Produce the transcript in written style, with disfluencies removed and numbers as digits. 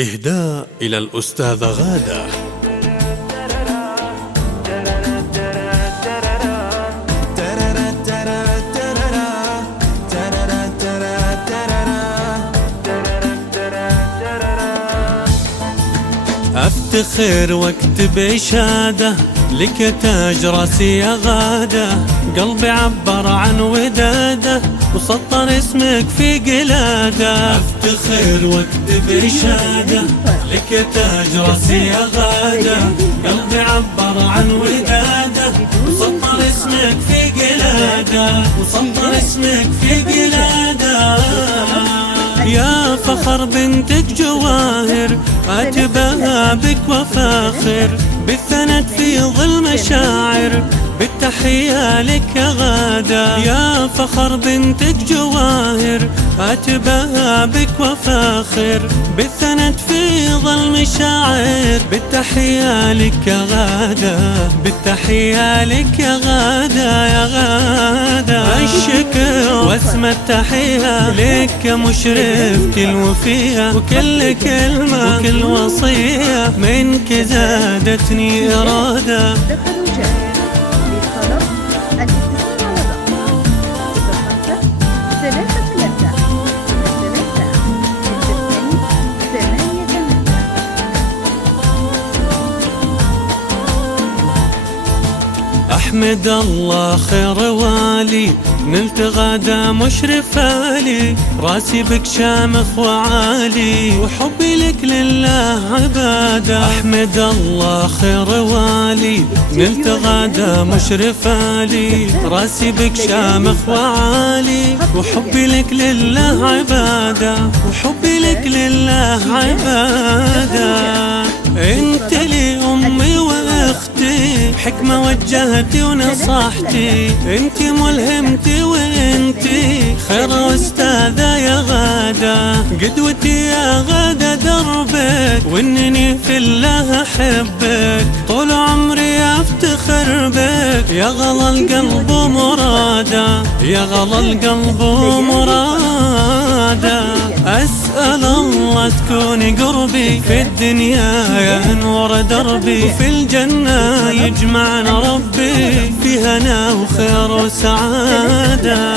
إهداء إلى الأستاذة غادة. أفتخر واكتب إشادة لك تاج راسي يا غادة، قلبي عبر عن وداده وسطر اسمك في قلادة. أفتخر واكتب إشادة لك تاج راسي يا غادة، قلبي عبر عن وداده وسطر اسمك في قلادة، وسطر اسمك في قلادة. يا فخر بنتك جواهر أتباهى بك وفاخر، بالثنت في ظل مشاعر بالتحية لك يا غادة. يا فخر بنتك جواهر أتباهى بك وفاخر، بالثنت في ظل مشاعر بالتحية لك يا غادة، بالتحية لك يا غادة يا غادة. الشكر واسم التحية لك يا مشرفتي الوفية، وكل كلمة وكل وصية منك زادتني إرادة. أحمد الله خير والي، نلت غادة مشرفة لي، راسي بك شامخ وعالي وحبي لك لله عبادة. أحمد الله خير والي، نلت غادة مشرفة لي، راسي بك شامخ وعالي وحبي لك لله عبادة، وحبي لك لله عبادة. انت لي أمي واختي، حكمة وجهتي ونصحتي، انت ملهمتي وانتي خير أستاذة يا غادة. قدوتي يا غادة دربك، وانني في الله أحبك، طول عمري أفتخر بك، يا غلا القلب ومرادة، يا غلا القلب ومرادة. أسأل الله تكوني قربي في الدنيا يا نور دربي، وفي الجنة يجمعنا ربي في هنا وخير وسعادة.